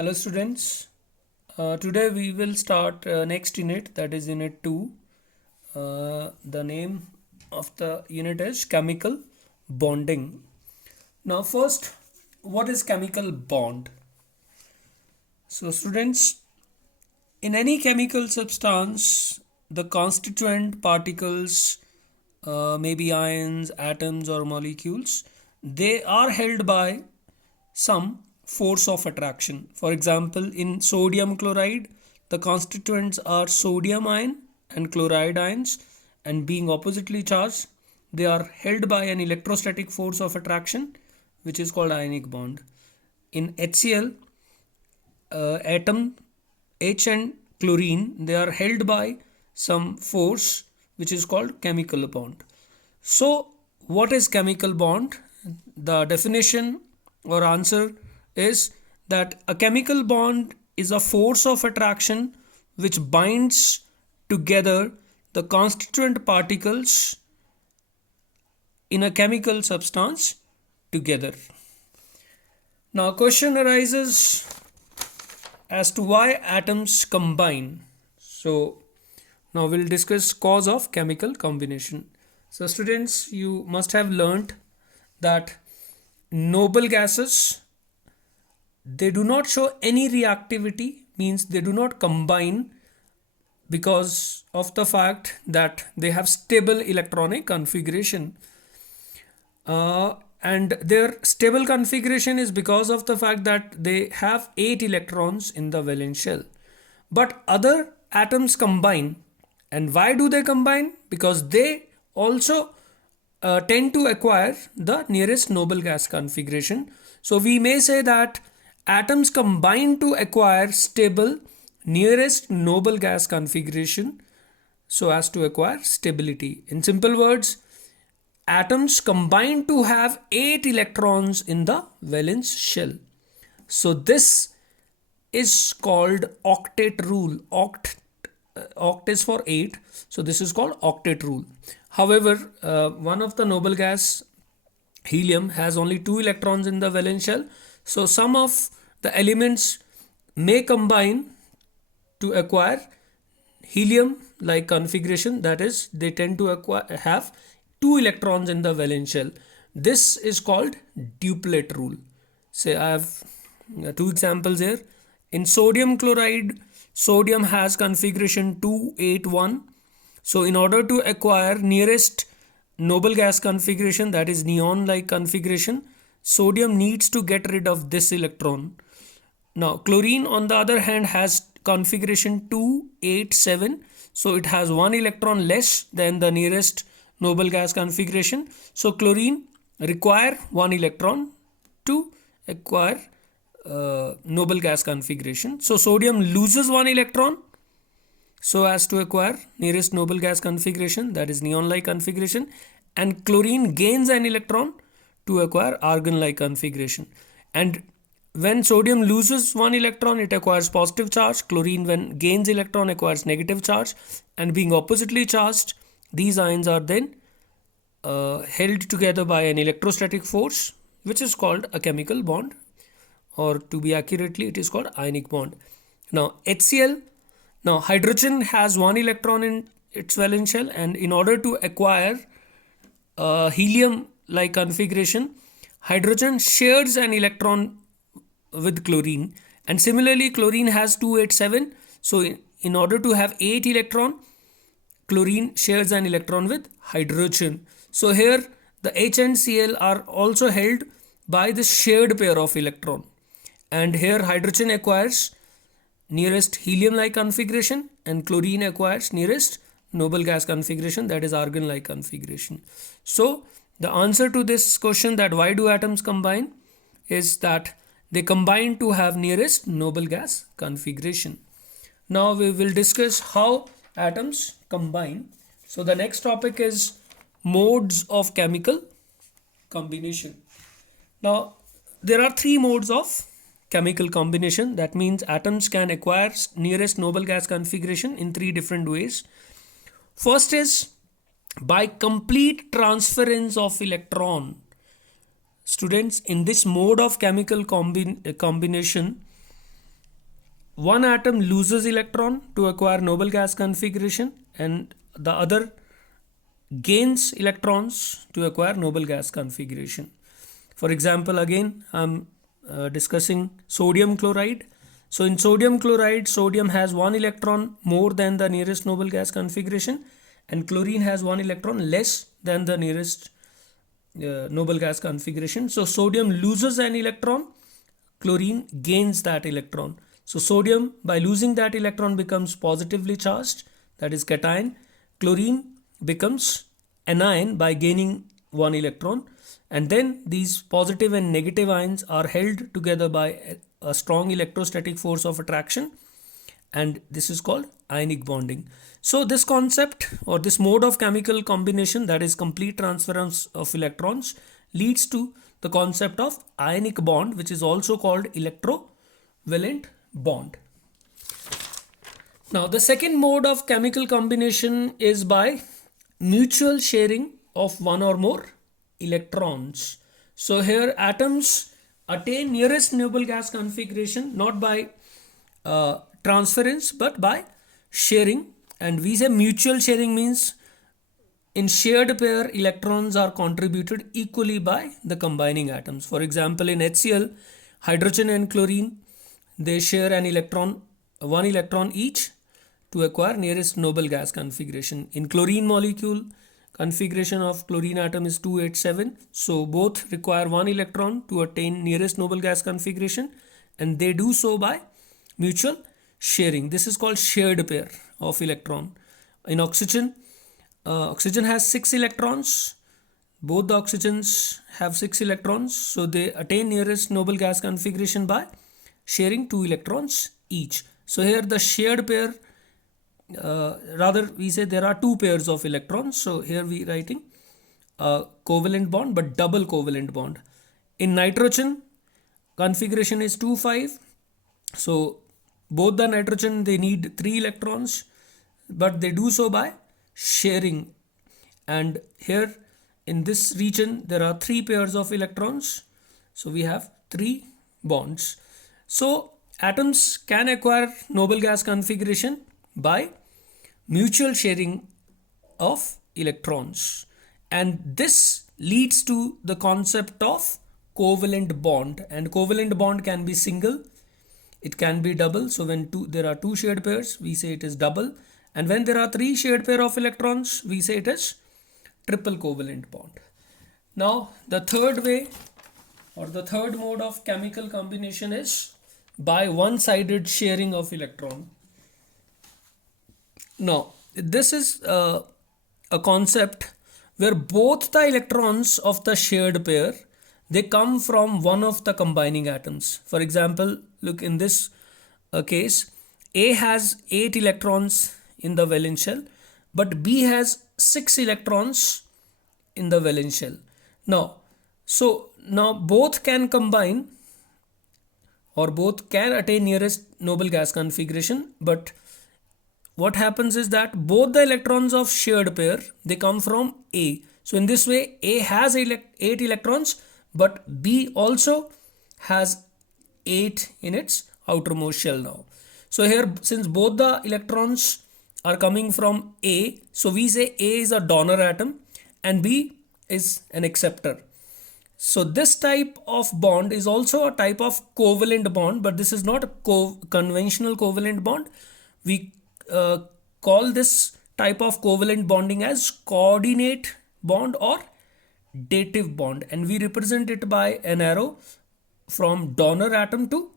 Hello students. Today we will start next unit, that is unit 2. The name of the unit is chemical bonding. Now first, what is chemical bond? So students, in any chemical substance, the constituent particles, maybe ions, atoms or molecules, they are held by some force of attraction. For example, in sodium chloride, the constituents are sodium ion and chloride ions, and being oppositely charged, they are held by an electrostatic force of attraction, which is called ionic bond. In HCl, atom H and chlorine, they are held by some force which is called chemical bond. So, what is chemical bond? The definition or answer is that a chemical bond is a force of attraction which binds together the constituent particles in a chemical substance together. Now, a question arises as to why atoms combine. So, now we'll discuss cause of chemical combination. So, students, you must have learnt that noble gases, they do not show any reactivity, means they do not combine because of the fact that they have stable electronic configuration. And their stable configuration is because of the fact that they have 8 electrons in the valence shell. But other atoms combine. And why do they combine? Because they also tend to acquire the nearest noble gas configuration. So we may say that atoms combine to acquire stable nearest noble gas configuration so as to acquire stability. In simple words, atoms combine to have 8 electrons in the valence shell. So this is called octet rule. Oct is for 8. So this is called octet rule. However, one of the noble gas, helium, has only 2 electrons in the valence shell. So some of the elements may combine to acquire helium like configuration, that is, they tend to have 2 electrons in the valence shell. This is called duplet rule. Say I have 2 examples here. In sodium chloride, sodium has configuration 281. So in order to acquire nearest noble gas configuration, that is neon like configuration, sodium needs to get rid of this electron. Now chlorine on the other hand has configuration 287. So it has 1 electron less than the nearest noble gas configuration. So chlorine require 1 electron to acquire noble gas configuration. So sodium loses 1 electron so as to acquire nearest noble gas configuration, that is neon like configuration, and chlorine gains an electron to acquire argon like configuration. And when sodium loses 1 electron, it acquires positive charge. Chlorine, when gains electron, acquires negative charge, and being oppositely charged, these ions are then held together by an electrostatic force, which is called a chemical bond, or to be accurately, it is called ionic bond. Now HCl, now hydrogen has 1 electron in its valence shell, and in order to acquire helium like configuration, hydrogen shares an electron with chlorine, and similarly chlorine has 287. So in order to have 8 electron, chlorine shares an electron with hydrogen. So here the H and Cl are also held by the shared pair of electron, and here hydrogen acquires nearest helium like configuration and chlorine acquires nearest noble gas configuration, that is argon like configuration. So the answer to this question, that why do atoms combine, is that they combine to have nearest noble gas configuration. Now we will discuss how atoms combine. So the next topic is modes of chemical combination. Now there are 3 modes of chemical combination. That means atoms can acquire nearest noble gas configuration in 3 different ways. First is by complete transference of electron. Students, in this mode of chemical combination, one atom loses electron to acquire noble gas configuration and the other gains electrons to acquire noble gas configuration. For example, again I'm discussing sodium chloride. So in sodium chloride, sodium has one electron more than the nearest noble gas configuration, and chlorine has one electron less than the nearest noble gas configuration. So sodium loses an electron, chlorine gains that electron. So sodium, by losing that electron, becomes positively charged, that is cation. Chlorine becomes anion by gaining one electron, and then these positive and negative ions are held together by a strong electrostatic force of attraction, and this is called ionic bonding. So this concept or this mode of chemical combination, that is complete transference of electrons, leads to the concept of ionic bond, which is also called electrovalent bond. Now the second mode of chemical combination is by mutual sharing of one or more electrons. So here atoms attain nearest noble gas configuration not by transference but by sharing, and we say mutual sharing means in shared pair electrons are contributed equally by the combining atoms. For example, in HCl, hydrogen and chlorine, they share an electron, one electron each to acquire nearest noble gas configuration. In chlorine molecule, configuration of chlorine atom is 287, so both require one electron to attain nearest noble gas configuration, and they do so by mutual sharing. This is called shared pair of electron. In oxygen, oxygen has 6 electrons. Both the oxygens have 6 electrons, so they attain nearest noble gas configuration by sharing 2 electrons each. So here the shared pair, rather we say there are 2 pairs of electrons, so here we writing a covalent bond but double covalent bond. In nitrogen, configuration is 2,5, so both the nitrogen, they need 3 electrons, but they do so by sharing, and here in this region there are 3 pairs of electrons, so we have 3 bonds. So atoms can acquire noble gas configuration by mutual sharing of electrons, and this leads to the concept of covalent bond. And covalent bond can be single, it can be double. So when there are 2 shared pairs, we say it is double, and when there are 3 shared pair of electrons, we say it is triple covalent bond. Now the third way or the third mode of chemical combination is by one-sided sharing of electron. Now this is a concept where both the electrons of the shared pair, they come from one of the combining atoms. For example, look in this case, A has 8 electrons in the valence shell, but B has 6 electrons in the valence shell. Now both can combine or both can attain nearest noble gas configuration, but what happens is that both the electrons of shared pair, they come from A. So in this way, A has 8 electrons, but B also has 8 in its outermost shell now. So here, since both the electrons are coming from A, so we say A is a donor atom and B is an acceptor. So this type of bond is also a type of covalent bond, but this is not a conventional covalent bond. We call this type of covalent bonding as coordinate bond or dative bond, and we represent it by an arrow from donor atom to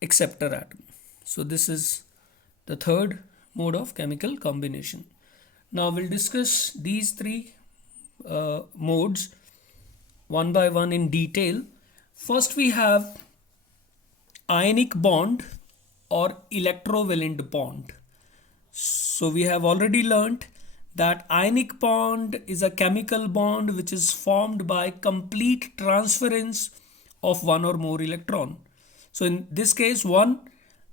acceptor atom. So this is the third mode of chemical combination. Now we'll discuss these 3 modes one by one in detail. First we have ionic bond or electrovalent bond. So we have already learnt that ionic bond is a chemical bond which is formed by complete transference of one or more electron. So in this case, one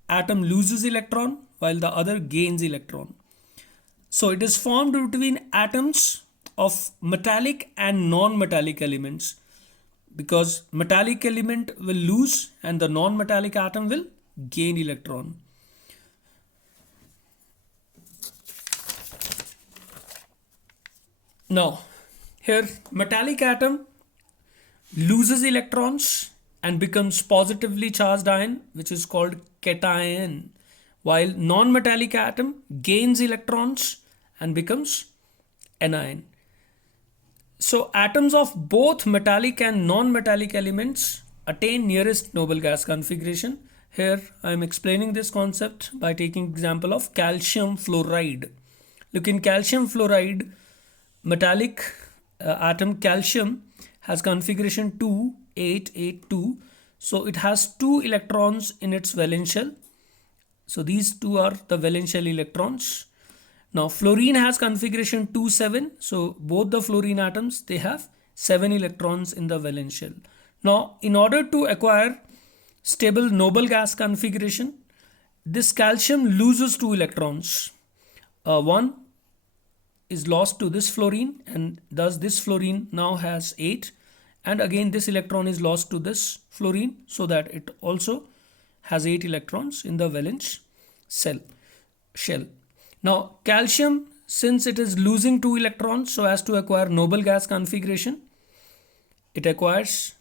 atom loses electron while the other gains electron. So it is formed between atoms of metallic and non-metallic elements, because metallic element will lose and the non-metallic atom will gain electron. Now, here metallic atom loses electrons and becomes positively charged ion, which is called cation, while non-metallic atom gains electrons and becomes anion. So atoms of both metallic and non-metallic elements attain nearest noble gas configuration. Here I am explaining this concept by taking example of calcium fluoride. Look, in calcium fluoride, metallic atom calcium has configuration 2882. So it has 2 electrons in its valence shell. So these two are the valence shell electrons. Now fluorine has configuration 27. So both the fluorine atoms, they have 7 electrons in the valence shell. Now in order to acquire stable noble gas configuration, this calcium loses 2 electrons. One is lost to this fluorine, and thus this fluorine now has 8, and again this electron is lost to this fluorine, so that it also has 8 electrons in the valence shell. Now calcium, since it is losing 2 electrons, so as to acquire noble gas configuration, it acquires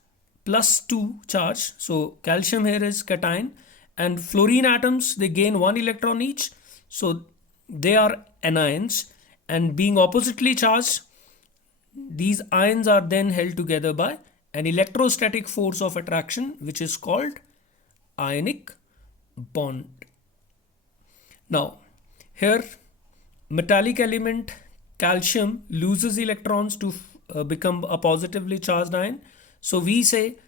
+2 charge. So calcium here is cation, and fluorine atoms, they gain 1 electron each, so they are anions, and being oppositely charged, these ions are then held together by an electrostatic force of attraction, which is called ionic bond. Now here metallic element calcium loses electrons to become a positively charged ion. So we say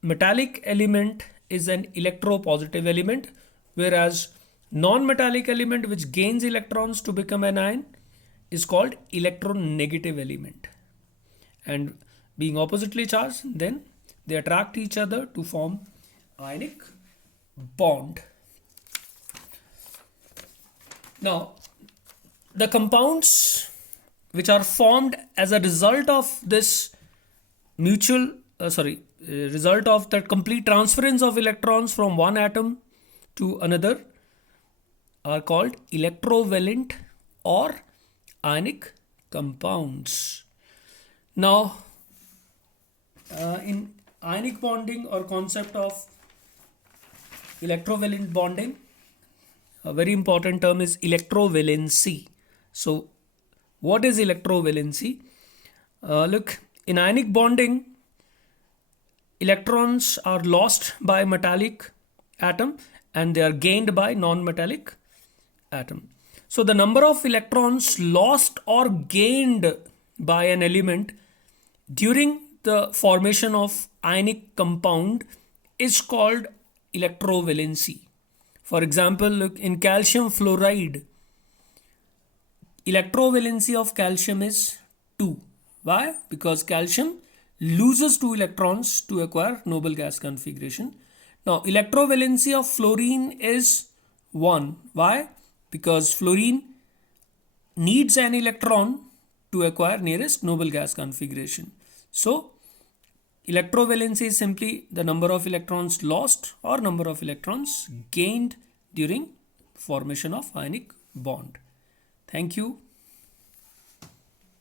metallic element is an electropositive element, whereas non-metallic element which gains electrons to become an ion is called electronegative element, and being oppositely charged, then they attract each other to form ionic bond. Now the compounds which are formed as a result of this result of the complete transference of electrons from one atom to another are called electrovalent or ionic compounds. Now in ionic bonding or concept of electrovalent bonding, a very important term is electrovalency. So what is electrovalency? Look, in ionic bonding, electrons are lost by metallic atom and they are gained by non-metallic atom. So the number of electrons lost or gained by an element during the formation of ionic compound is called electrovalency. For example, look, in calcium fluoride, electrovalency of calcium is 2. Why? Because calcium loses 2 electrons to acquire noble gas configuration. Now electrovalency of fluorine is 1. Why? Because fluorine needs an electron to acquire nearest noble gas configuration. So electrovalency is simply the number of electrons lost or number of electrons gained during formation of ionic bond. Thank you.